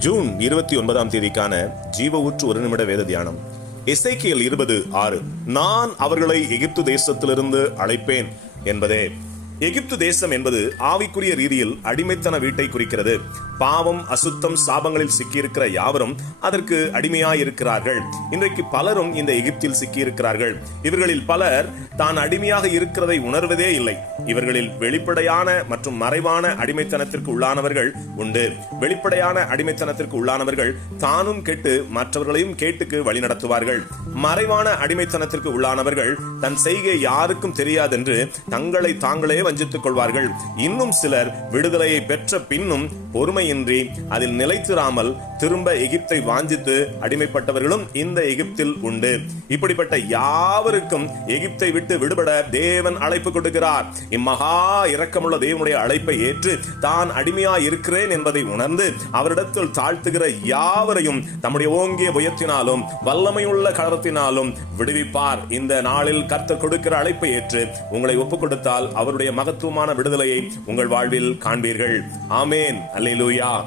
June இருபத்தி ஒன்பதாம் தேதிக்கான ஜீவ ஊற்று ஒரு நிமிட வேத தியானம். இசைக்கியல் இருபது ஆறு நான் அவர்களை எகிப்து தேசத்திலிருந்து அழைப்பேன் என்பதே. எகிப்து தேசம் என்பது ஆவிக்குரிய ரீதியில் அடிமைத்தன வீட்டை குறிக்கிறது. பாவம் அசுத்தம் சாபங்களில் சிக்கியிருக்கிற யாவரும் அதற்கு அடிமையாயிருக்கிறார்கள். இன்றைக்கு பலரும் இந்த எகிப்தில் சிக்கியிருக்கிறார்கள். இவர்களில் பலர் தான் அடிமையாக இருக்கிறதை உணர்வதே இல்லை. இவர்களில் வெளிப்படையான மற்றும் மறைவான அடிமைத்தனத்திற்கு உள்ளானவர்கள் உண்டு. வெளிப்படையான அடிமைத்தனத்திற்கு உள்ளானவர்கள் தானும் கெட்டு மற்றவர்களையும் கேட்டுக்கு வழிநடத்துவார்கள் மறைவான அடிமைத்தனத்திற்கு உள்ளானவர்கள் தன் செய்கை யாருக்கும் தெரியாதென்று தங்களை தாங்களே வஞ்சித்துக் கொள்வார்கள். இன்னும் சிலர் விடுதலையை பெற்ற பின்னும் பொறுமையின்றி அதில் நிலைத்திராமல் திரும்ப எகிப்தை வாஞ்சித்து அடிமைப்பட்டவர்களும் இந்த எகிப்தில் உண்டு. இப்படிப்பட்ட யாவருக்கும் எகிப்தை விட்டு விடுபட தேவன் அழைப்பு கொடுக்கிறார். இம்மகா இரக்கமுள்ள தேவனுடைய அழைப்பை ஏற்று தான் அடிமையா இருக்கிறேன் என்பதை உணர்ந்து அவரிடத்தில் தாழ்த்துகிற யாவரையும் தம்முடைய ஓங்கிய புயத்தினாலும் வல்லமையுள்ள கலரத்தினாலும் விடுவிப்பார். இந்த நாளில் கர்த்தர் கொடுக்கிற அழைப்பை ஏற்று உங்களை ஒப்புக் கொடுத்தால் அவருடைய மகத்துவமான விடுதலையை உங்கள் வாழ்வில் காண்பீர்கள். ஆமேன். அல்லேலூயா.